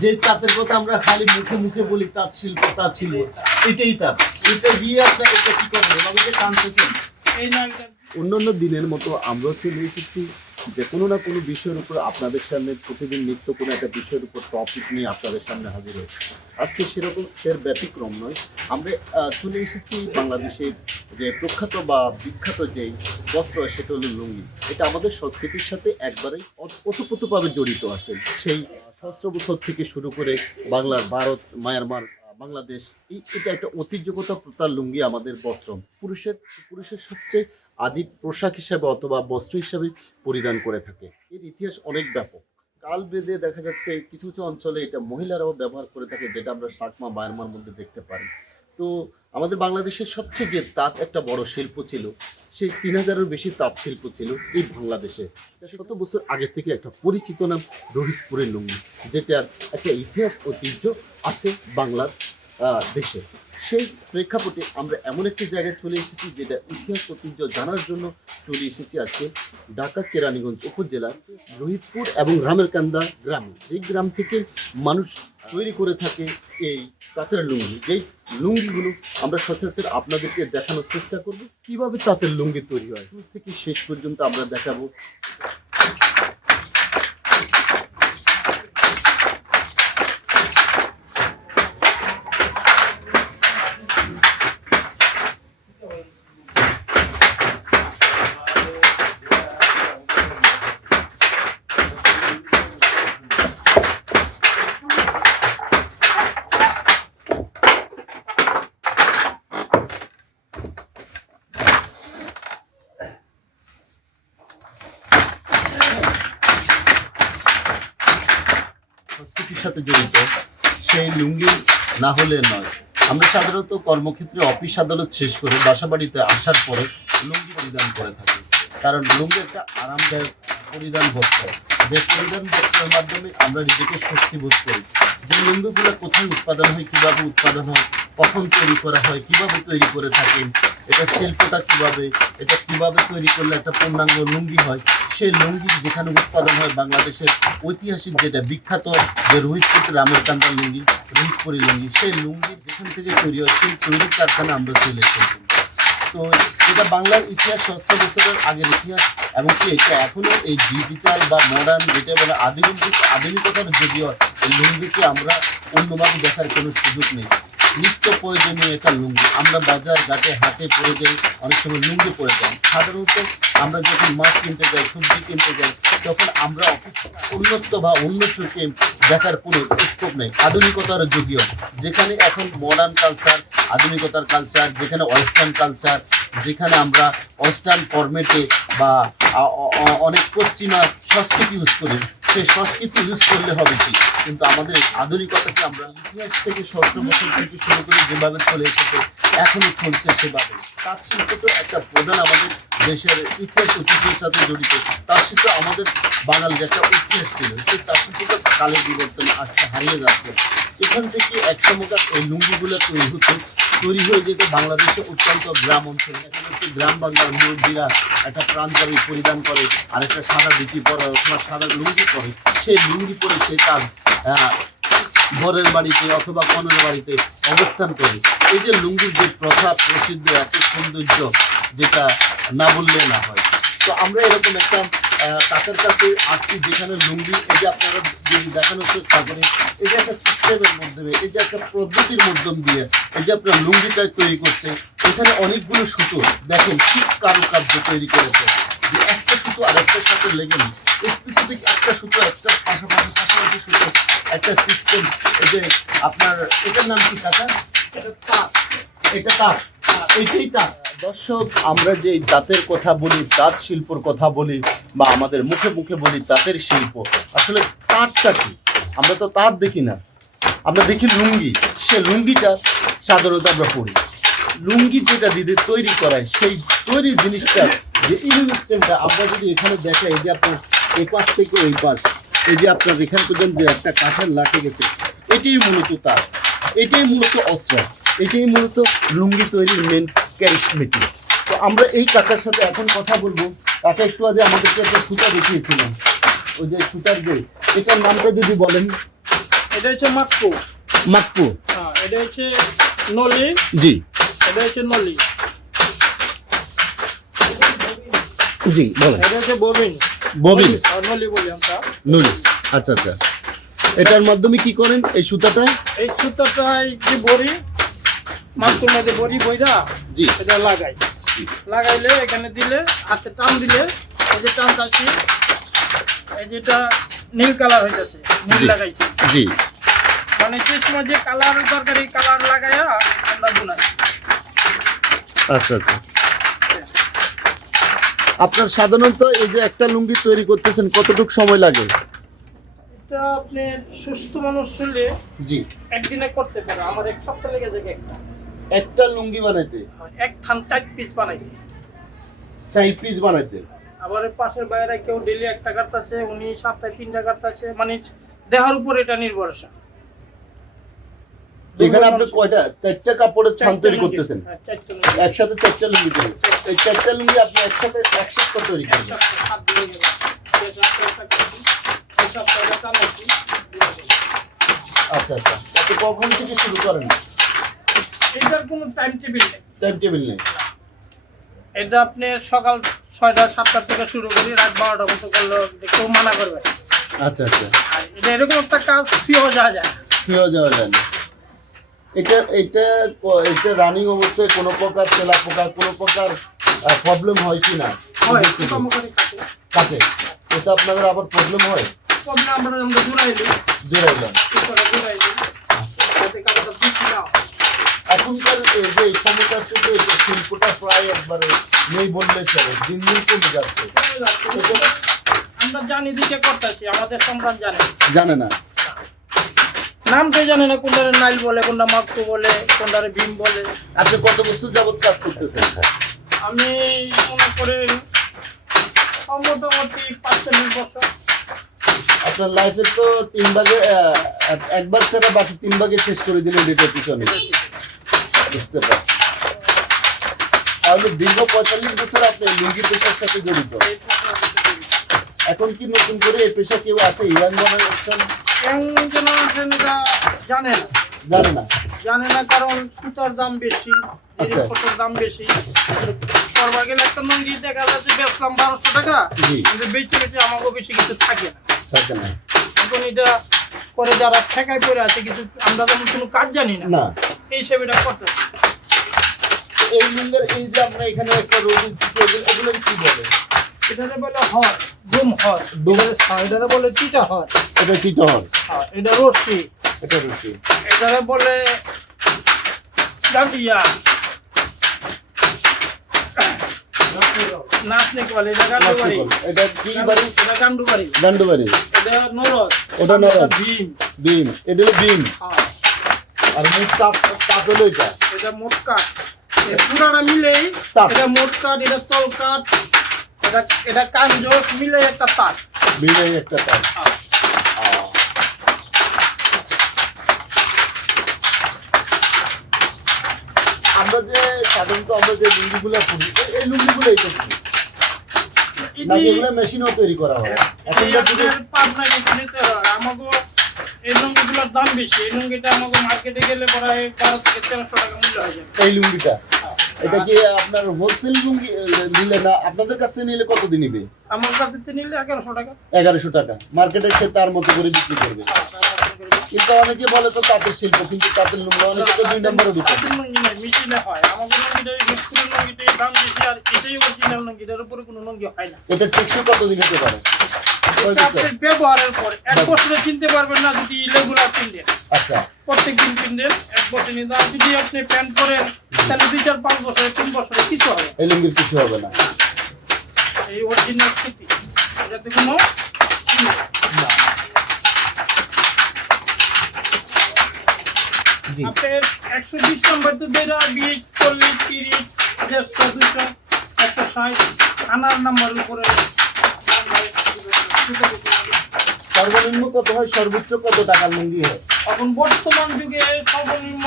যে তাঁতের কথা আমরা খালি মুখে মুখে বলি তাঁত শিল্প তাঁত শিল্প এটাই তাঁত। এটা দিয়ে আপনার এটা কি করবেন? এভাবে টানতেছেন। অন্যান্য দিনের মতো আমরাও চলে এসেছি। যে কোনো না কোনো বিষয়ের উপর আপনাদের সামনে প্রতিদিন নিত্য কোনো একটা বিষয়ের উপর টপিক নিয়ে আপনাদের সামনে হাজির হয়েছে আজকে সেরকম সের ব্যতিক্রম নয়। আমরা আহ, চলে এসেছি বাংলাদেশের যে প্রখ্যাত বা বিখ্যাত যে বস্ত্র সেটা হলো লুঙ্গি। এটা আমাদের সংস্কৃতির সাথে একবারেই অত- ওতপ্রোতভাবে জড়িত আসে সেই সহস্র বছর থেকে শুরু করে বাংলার ভারত, মায়ানমার বাংলাদেশ এটা একটা ঐতিহ্যগত প্রকার লুঙ্গি আমাদের বস্ত্র। পুরুষের পুরুষের সবচেয়ে আদি পোশাক হিসাবে অথবা বস্ত্র হিসাবে পরিধান করে থাকে। এর ইতিহাস অনেক ব্যাপক। কাল বেঁধে দেখা যাচ্ছে কিছু কিছু অঞ্চলে এটা মহিলারাও ব্যবহার করে থাকে, যেটা আমরা সাকমা বায়ারমার মধ্যে দেখতে পারি। তো আমাদের বাংলাদেশের সবচেয়ে যে তাঁত একটা বড় শিল্প ছিল, সেই তিন হাজারের বেশি তাঁত শিল্প ছিল এই বাংলাদেশে। শত বছর আগে থেকে একটা পরিচিত নাম রোহিতপুরের লুঙ্গি, যেটার একটা ইতিহাস ঐতিহ্য আছে বাংলার দেশে। সেই প্রেক্ষাপটে আমরা এমন একটি জায়গায় চলে এসেছি যেটা ইতিহাস ঐতিহ্য জানার জন্য চলে এসেছি আজকে ঢাকা কেরানীগঞ্জ উপজেলার রোহিতপুর এবং রামেরকান্দা গ্রামে। যেই গ্রাম থেকে মানুষ তৈরি করে থাকে এই তাঁতের লুঙ্গি, যেই লুঙ্গিগুলো আমরা সচরাচর আপনাদেরকে দেখানোর চেষ্টা করব, কীভাবে তাঁতের লুঙ্গি তৈরি হয় থেকে শেষ পর্যন্ত আমরা দেখাবো সাথে জড়িত, সেই লুঙ্গি না হলে নয়। আমরা সাধারণত কর্মক্ষেত্রে অফিস আদালত শেষ করে বাসা বাড়িতে আসার পরে লুঙ্গি পরিধান করে থাকি। কারণ লুঙ্গি একটা আরামদায়ক পরিধান বস্ত্র। যে পরিধান বস্ত্রের মাধ্যমে আমরা নিজেকে স্বস্তি বোধ করি। যে লুঙ্গিগুলো কোথায় উৎপাদন হয়, কীভাবে উৎপাদন হয়, কখন তৈরি করা হয়, কীভাবে তৈরি করে থাকেন এটা শিল্পটা কীভাবে, এটা কীভাবে তৈরি করলে একটা পূর্ণাঙ্গ লুঙ্গি হয় সেই লুঙ্গি যেখানে উৎপাদন হয় বাংলাদেশের ঐতিহাসিক যেটা বিখ্যাত যে রোহিতপুর রামের কান্দা লুঙ্গি রোহিতপুরি লুঙ্গি, সেই লুঙ্গি যেখান থেকে তৈরি হয়, সেই তৈরির কারখানা আমরা চলে এসেছি। তো এটা বাংলার ইতিহাস সহস্র বছরের আগের ইতিহাস এবং কি এটা এখনও এই ডিজিটাল বা মডার্ন যেটা বলে আধুনিক, আধুনিকতার যদিও এই লুঙ্গিকে আমরা অন্যভাবে দেখার কোনো সুযোগ নেই। নিত্য প্রয়োজনীয় একটা লুঙ্গি। আমরা বাজার ঘাটে, হাটে পরে যাই, অনেক সময় লুঙ্গি পরে যাই। সাধারণত আমরা যখন মাছ কিনতে যাই, সবজি কিনতে যাই, তখন আমরা উন্নত বা অন্য চোখে দেখার কোনো স্কোপ নেই। আধুনিকতার যুগীয়, যেখানে এখন মডার্ন কালচার আধুনিকতার কালচার যেখানে ওয়েস্টার্ন কালচার যেখানে আমরা ওয়েস্টার্ন ফরম্যাটে বা অনেক পশ্চিমা সংস্কৃতি ইউজ করি। সেই সংস্কৃতি ইউজ করলে হবে কি? কিন্তু আমাদের আধুনিকতাকে আমরা ইতিহাস থেকে সহস্র বছর থেকে শুরু করে যেভাবে চলে এসেছে, এখনও চলছে সেভাবে। তাঁত শিল্প তো একটা প্রধান আমাদের দেশের ইতিহাস ঐতিহ্যের সাথে জড়িত। তাঁত শিল্প আমাদের বাঙালির একটা ইতিহাস ছিল। সেই তাঁত শিল্পটা কালের বিবর্তনে আজকে হারিয়ে যাচ্ছে। এখান থেকে এক সময়কার এই লুঙ্গিগুলো তৈরি হতো তৈরি হয়ে যেত বাংলাদেশের অত্যন্ত গ্রাম অঞ্চলে। এখানে হচ্ছে গ্রাম বাংলার মুরব্বীরা একটা প্রাঞ্জাবি পরিধান করে আর একটা সাদা ধুতি পরে অথবা সাদা লুঙ্গি পরে। সেই লুঙ্গি পরে সে তার ঘরের বাড়িতে অথবা কনের বাড়িতে অবস্থান করে। এই যে লুঙ্গির যে প্রথা, প্রসিদ্ধ এত সৌন্দর্য, যেটা না বললে না হয়। তো আমরা এরকম একটা কাছের কাছে আসছি, যেখানে লুঙ্গি, এই যে আপনারা যদি দেখানোর চেষ্টা করেন, এই যে একটা সিস্টেমের মাধ্যমে এই যে একটা পদ্ধতির মাধ্যম দিয়ে এই যে আপনার লুঙ্গিটা তৈরি করছে, এখানে অনেকগুলো সুতো, দেখেন ঠিক কারুকার্য তৈরি করেছে। যে একটা সুতো আর আরেকটার সাথে লেগে নেই। স্পেসিফিক একটা সুতো, একটা পাশাপাশি পাশাপাশি সুতো, একটা সিস্টেম এই যে আপনার, এটার নাম কি, কাকা? এটা তাঁত। এটাই তাঁত। দর্শক, আমরা যে তাঁতের কথা বলি তাঁত শিল্পর কথা বলি, বা আমাদের মুখে মুখে বলি তাঁতের শিল্প, আসলে তাঁতটা কি? আমরা তো তাঁত দেখি না। আমরা দেখি লুঙ্গি। সে লুঙ্গিটা সাধারণত আমরা পড়ি লুঙ্গি যেটা দিদি তৈরি করায়, সেই তৈরি জিনিসটা, যে সিস্টেমটা আমরা যদি এখানে দেখাই যে আপনার এই পাশ থেকে ওই পাশ এই যে আপনার এখান পর্যন্ত যে একটা কাঠের লাঠি গেছে, এটাই মূলত তার। এটাই মূলত অস্ত্র। এটাই মূলত লুঙ্গি তৈরির মেন ক্যারিসমেটিক তো আমরা এই কাকার সাথে এখন কথা বলব। কাকা একটু আগে আমাদেরকে একটা সুতা দেখিয়েছিলেন। ওই যে সুতার যে এটার নামটা যদি বলেন। এটা হচ্ছে মাক্কু মাক্কু হ্যাঁ এটা হচ্ছে নলি। জি। এটা হচ্ছে নলি। জি বলেন। এটা হচ্ছে ববিন। ববিন। নলি বলি আমরা। নুন আচ্ছা আচ্ছা। এটার মাধ্যমে কি করেন এই সুতাটা এই সুতোটাই যে বড়ি মাক্কুর মধ্যে বড়ি বইরা জি। এটা লাগাই। লাগাইলে এখানে দিলে হাতে টান দিলে এই যে টান চাচ্ছি এই যেটা নীল কালার হয়ে যাচ্ছে নীল। লাগাইছি। জি। মানে যে সময় যে কালার দরকার এই কালার লাগাইয়া আমরা বুনাই। আচ্ছা আচ্ছা। আপনার সাধারণত এই যে একটা লুঙ্গি তৈরি করতেছেন কতটুকু সময় লাগে? এটা আপনি সুস্থ মানুষ হলে জি। একদিনে করতে পারে আমার এক সপ্তাহ লেগে যাবে একটা। একটা লুঙ্গি বানাইতে? এক খান চার পিস বানাইতে। চাই পিস বানাইতে? আবার পাশের বাইরে কেউ ডেলি একটা কাটতেছে উনি সপ্তাহে তিনটা কাটতেছে মানে দেহার উপর এটা নির্ভরশীল। এখানে আপনি কয়টা? চারটা কাপড়ের থান তৈরি করতেছেন। হ্যাঁ। একসাথে চারটা লুঙ্গি তৈরি এই চারটা লুঙ্গি আপনি একসাথে এক সপ্তাহ তৈরি করবেন। আচ্ছা আচ্ছা। আপনি কখন থেকে শুরু করেন? এটার কোনো টাইম টেবিল নেই। টাইম টেবিল নেই। এটা আপনি সকাল ছয়টা থেকে শুরু করি রাত বারোটা করলে কেউ মানা করবে আচ্ছা আচ্ছা। আর এটা এরকম একটা কাজ ফিও যাওয়া যায় যাওয়া যায় না। এটা এটা এটা রানিং অবস্থায় কোনো প্রকার তেলা পোকা কোনো প্রকার প্রবলেম হয় কি না? কাটে। কাটে এটা আপনাদের আবার প্রবলেম হয়? তবে আমরা আমরা দিই জোড়াই দিই যাতে কাপড়টা পিছিয়ে না হয়। এখনকার যে থেকে যে শিল্পটা প্রায় একবারে নেই বললে চলে দিন দিন কমে যাচ্ছে। আমরা জানি দিকে করতেছি আমাদের সম্রাট জানে। জানে না। নামটাই জানে না কোনটারে নাইল বলে কোনটা মাক্কু বলে কোনটারে ভীম বলে। আপনি কত বছর যাবত কাজ করতেছেন? আমি মনে করেন মোটামুটি পাঁচ চল্লিশ বছর। আপনার লাইফের তো তিন ভাগে আহ, এক- একবার ছাড়া বাকি তিন ভাগে শেষ করে দিলেন এটার পিছনে। বুঝতে পারছি। তাহলে দীর্ঘ পঁয়তাল্লিশ বছর আপনি লুঙ্গি পেশার সাথে জড়িত। এখন কি নতুন করে এই পেশা কেউ আসে? ইয়াং জেনারেশন ইয়াং জেনারেশন এটা জানে না। জানে না। জানে না কারণ সুতার দাম বেশি আচ্ছা। জিনিসপত্রের দাম বেশি। করবা গেলে একটা মন্দির দেখা যাচ্ছে বেচলাম বারোশো টাকা। কিন্তু বেঁচে বেঁচে আমাকেও বেশি কিছু থাকে না। থাকে না। এখন এটা করে যারা ঠেকায় পড়ে আছে কিছু আমরা যেমন কোনো কাজ জানি না। এই হিসেবে এটা করতে এই লুঙ্গের এই যে আপনার এখানে একটা রোগ উঠছে এগুলো- কি বলে? এটারে বলে হর ডুম হর। হ্যাঁ, বলে চিটা হর। এটা চিটহর হ্যাঁ, এটা রশ্মি এটা রুচি এটারে বলে ডান্ডিয়া নাচনে বলে এটা গান্ডু এটা কি বাড়ি? এটা গান্ডু বাড়ি এটা নরদ ওটা নরদ। ভীম। বিম এটা হলো বিম হ্যাঁ, আর মুখ তাপ তাপ হলো এটা। এটা মোট কাঠ পুরাটা মিলেই। এটা মোট কাঠ এটা তল কাঠ এটা এটা কাঞ্জস মিলে একটা তার। বিমে একটা হ্যাঁ। আমরা যে সাধারণত আমরা যে লুঙ্গিগুলো পরি এই- এই লুঙ্গিগুলো এই করছি নাকি এগুলো মেশিনও তৈরি করা হয়? এখনকার যুগে আমাকে এই লুঙ্গিগুলোর দাম বেশি এই লুঙ্গিটা আমাকে মার্কেটে গেলে প্রায় বারো থেকে তেরোশো টাকা মূল্য হয়ে যাবে। এই লুঙ্গিটা? এটা কি আপনার হোলসেল লুঙ্গি নিলে না? আপনাদের কাছ থেকে নিলে কত দিন নিবে? আমার কাছে তো নিলে এগারোশো টাকা। এগারোশো টাকা। মার্কেটে সে তার মতো করে বিক্রি করবে। কিন্তু অনেকে বলে তো তাঁতের শিল্প কিন্তু তাঁতের লুঙ্গি অনেকে তো দুই নম্বরে ঢুকে তাঁতের লুঙ্গি নয়, মেশিনে হয়। আমাদের লুঙ্গিটা মিস্ত্রির লুঙ্গিটাই দাম বেশি, আর এটাই original লুঙ্গি, এটার উপরে কোনো লুঙ্গি হয় না। এটা টেকসই কতদিন হতে পারে? ব্যবহারের পর এক বছরে চিনতে পারবেন না যদি রেগুলার আচ্ছা। প্রত্যেক দিন কিনতেন এক বছর নিতে আর যদি আপনি প্যান্ট পরেন তাহলে দুই চার পাঁচ বছরে তিন বছরে কিছু হবে না। এই লুঙ্গির কিছু হবে না। এই অরিজিনাল সুতি। কোনো আপনার একশো বিশ নম্বর তো যেটা বিশ চল্লিশ তিরিশ দেড়শো দুশো একশো ষাট আনার নাম্বারের উপরে সর্বনিম্ন কত হয়? সর্বোচ্চ কত টাকার লুঙ্গি হয়? এখন বর্তমান যুগে সর্বনিম্ন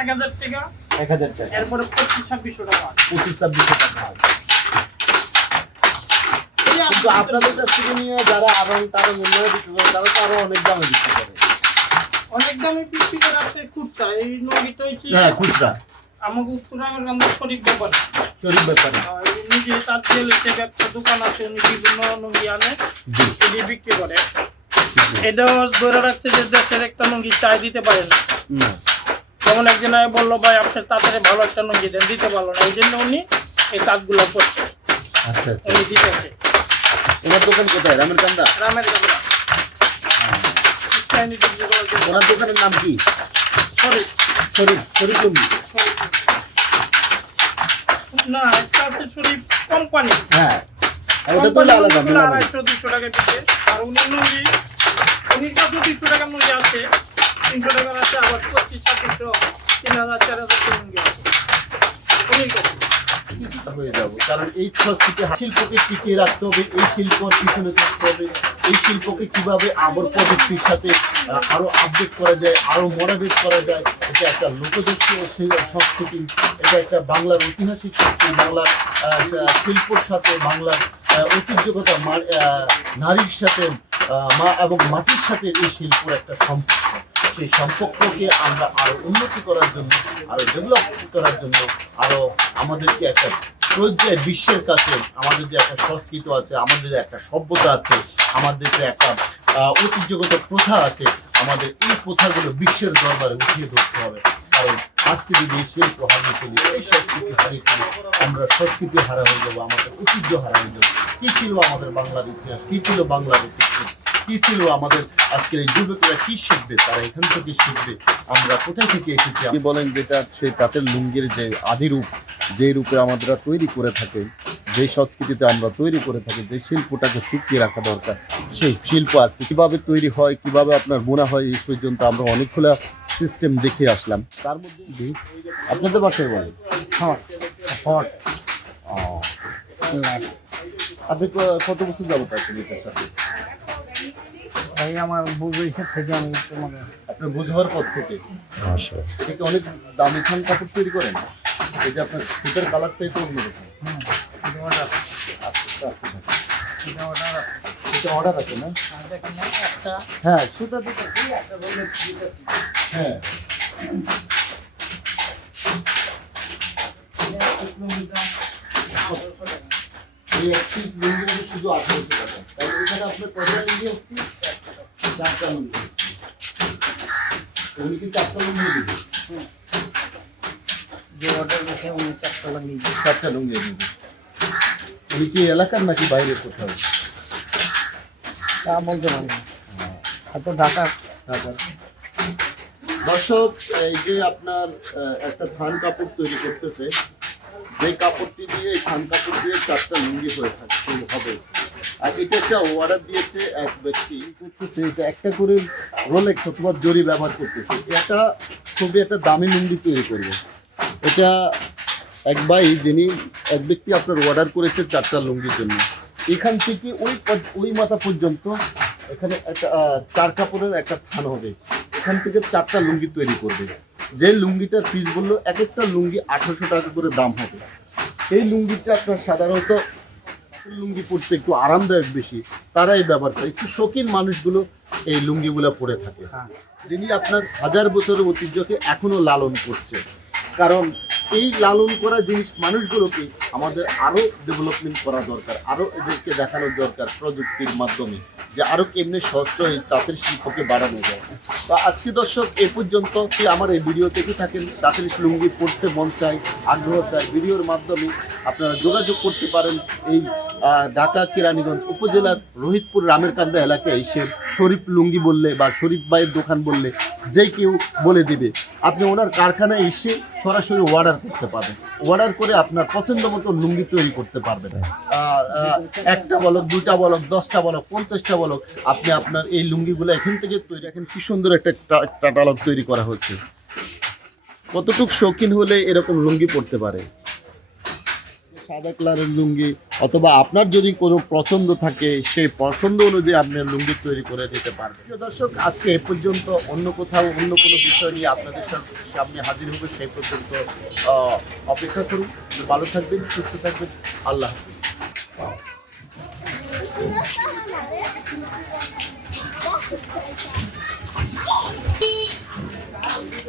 এক হাজার টাকা এক হাজার টাকা। এরপরে পঁচিশ ছাব্বিশশো টাকা পঁচিশ ছাব্বিশশো টাকা হয়। কিন্তু আপনাদের কাছ থেকে নিয়ে যারা আরও তারা মূল্য বিক্রি করে তারা তো আরও অনেক দামে বিক্রি করে। অনেক দামে বিক্রি করে আপনি খুচরা এই নদীটা হচ্ছে হ্যাঁ খুচরা। আমাকে শরীফ ব্যাপার শরীফ ব্যাপারে। নিজে তার সে ব্যবসা দোকান আছে উনি বিভিন্ন লুঙ্গি আনে এটি বিক্রি করে। এটাও ধরে রাখছে যে দেশের একটা লুঙ্গি চাই দিতে পারে না। না। যেমন একজন বলল ভাই আপনার তাড়াতাড়ি ভালো একটা লুঙ্গি দেন দিতে পারল না। এই জন্য উনি এই তাঁতগুলো করছে। আচ্ছা আচ্ছা। উনি দিতেছে। ওনার দোকান কোথায়? রামের কান্দা? রামের ওনার দোকানের নাম কি? শরীফ শরীফ শরীফ লুঙ্গি। না একটা আছে শরীফ কোম্পানি হ্যাঁ ওটা তো আলাদা কোম্পানি আড়াইশো দুশো টাকা দিচ্ছে আর উনি লুঙ্গি উনির দুশো টাকা লুঙ্গি আছে। তিনশো টাকার আছে আবার পঁচিশ ছাব্বিশশো তিন হাজার চার হাজার লুঙ্গি আছে। উনির কাছে হয়ে যাব কারণ এই শিল্পকে টিকিয়ে রাখতে হবে এই শিল্পর পিছনে থাকতে হবে। এই শিল্পকে কীভাবে আবার প্রযুক্তির সাথে আহ, আরও আপডেট করা যায় আরও মডারেট করা যায় এটা একটা লোকদেশীয় সংস্কৃতি এটা একটা বাংলার ঐতিহাসিক সংস্কৃতি বাংলার শিল্পর সাথে বাংলার ঐতিহ্যগত নারীর সাথে মা এবং মাটির সাথে এই শিল্পর একটা সম্পর্ক। সেই সম্পর্ককে আমরা আরও উন্নতি করার জন্য আরও ডেভেলপ করার জন্য আরও আমাদেরকে একটা পর্যায়ে বিশ্বের কাছে, আমাদের যে একটা সংস্কৃত আছে, আমাদের যে একটা সভ্যতা আছে, আমাদের যে একটা ঐতিহ্যগত প্রথা আছে, আমাদের এই প্রথাগুলো বিশ্বের দরবারে উঠিয়ে ধরতে হবে। কারণ আজকে যদি শিল্প হারিয়ে ফেলি, এই সংস্কৃতি হারিয়ে ফেলি, আমরা সংস্কৃতি হারা হয়ে যাব আমাদের ঐতিহ্য হারা হয়ে যাব কি ছিল আমাদের বাংলার ইতিহাস? কি ছিল বাংলার ঐতিহ্য? কি ছিল আমাদের আজকের এই যুবকেরা কি শিখবে? তারা এখান থেকে শিখবে। আমরা কোথায় থেকে এসেছি? আপনি বলেন যেটা সেই তাঁতের লুঙ্গির যে আদি রূপ যে রূপে আমরা তৈরি করে থাকে যে সংস্কৃতিতে আমরা তৈরি করে থাকি যে শিল্পটাকে টিকিয়ে রাখা দরকার সেই শিল্প আজকে কীভাবে তৈরি হয় কীভাবে আপনার বোনা হয় এই পর্যন্ত আমরা অনেকগুলা সিস্টেম দেখে আসলাম। তার মধ্যে আপনাদের বাসায় বলেন। হট আপনি ক- কত বছর যাবত আছেন এটার সাথে? এই আমার বুঝে থেকে আমি তোমার বুঝবার পর থেকে থেকে অনেক দামি খান কাপড় তৈরি করেন? এই যে আপনার সুতার কালারটাই তো অন্যরকম। আস্তে থাকে। এটা order আছে। অর্ডার না? হ্যাঁ। সুতা। হ্যাঁ এটা ইসলামী দাম 1800 টাকা। এই একটি শুধু আঠারোশো টাকা। তাহলে এখানে আপনার হচ্ছে? যে কি এলাকার নাকি বাইরে কোথাও তা বলতে পারি ঢাকা তারপর দর্শক, এই যে আপনার একটা থান কাপড় তৈরি করতেছে, যে কাপড়টি দিয়ে এই থান কাপড় দিয়ে চারটা লুঙ্গি হয়ে থাকে, হবে। আর এটা একটা অর্ডার দিয়েছে এক ব্যক্তি। করতেছে এটা একটা করে রোলেক্স অথবা জরি ব্যবহার করতেছে। এটা খুবই একটা দামি লুঙ্গি তৈরি করবে। এটা এক ভাই যিনি এক ব্যক্তি আপনার অর্ডার করেছে চারটা লুঙ্গির জন্য। এখান থেকে ওই ওই মাথা পর্যন্ত এখানে একটা চার কাপড়ের একটা থান হবে। এখান থেকে চারটা লুঙ্গি তৈরি করবে। যে লুঙ্গিটার পিস বলল, এক একটা লুঙ্গি আঠারোশো টাকা করে দাম হবে। এই লুঙ্গিটা আপনার সাধারণত লুঙ্গি পরতে একটু আরামদায়ক বেশি তারা এই ব্যবহার করে একটু শৌখিন মানুষগুলো এই লুঙ্গিগুলো পরে থাকে। হ্যাঁ। যিনি আপনার হাজার বছরের ঐতিহ্যকে এখনও লালন করছে। কারণ এই লালন করা জিনিস মানুষগুলোকে আমাদের আরও ডেভেলপমেন্ট করা দরকার আরও এদেরকে দেখানো দরকার প্রযুক্তির মাধ্যমে যে আরও কেমনি সস্ত এই তাঁতের শিল্পকে বাড়ানো যায়। তো আজকে দর্শক এ পর্যন্ত কি আমার এই ভিডিও দেখে থাকেন? তাঁতের লুঙ্গি পড়তে মন চাই আগ্রহ চাই ভিডিওর মাধ্যমে আপনারা যোগাযোগ করতে পারেন এই ঢাকা কেরানীগঞ্জ উপজেলার রোহিতপুর রামেরকান্দা এলাকায় এসে শরীফ লুঙ্গি বললে বা শরীফ ভাইয়ের দোকান বললে যে কেউ বলে দিবে। আপনি ওনার কারখানায় এসে সরাসরি অর্ডার করতে পারবেন। অর্ডার করে আপনার পছন্দ মতো লুঙ্গি তৈরি করতে পারবেন। একটা বলক, দুইটা বলক, দশটা বলক, পঞ্চাশটা বলক, আপনি আপনার এই লুঙ্গিগুলো এখান থেকে তৈরি এখন কি সুন্দর একটা টাটালক তৈরি করা হচ্ছে। কতটুক শৌখিন হলে এরকম লুঙ্গি পড়তে পারে? সাদা কালারের লুঙ্গি অথবা আপনার যদি কোনো পছন্দ থাকে, সেই পছন্দ অনুযায়ী আপনি লুঙ্গি তৈরি করে দিতে পারবেন। দর্শক, আজকে এ পর্যন্ত অন্য কোথাও অন্য কোনো বিষয় নিয়ে আপনাদের সামনে হাজির হবে, সেই পর্যন্ত অপেক্ষা করুন। ভালো থাকবেন, সুস্থ থাকবেন। আল্লাহ হাফিজ।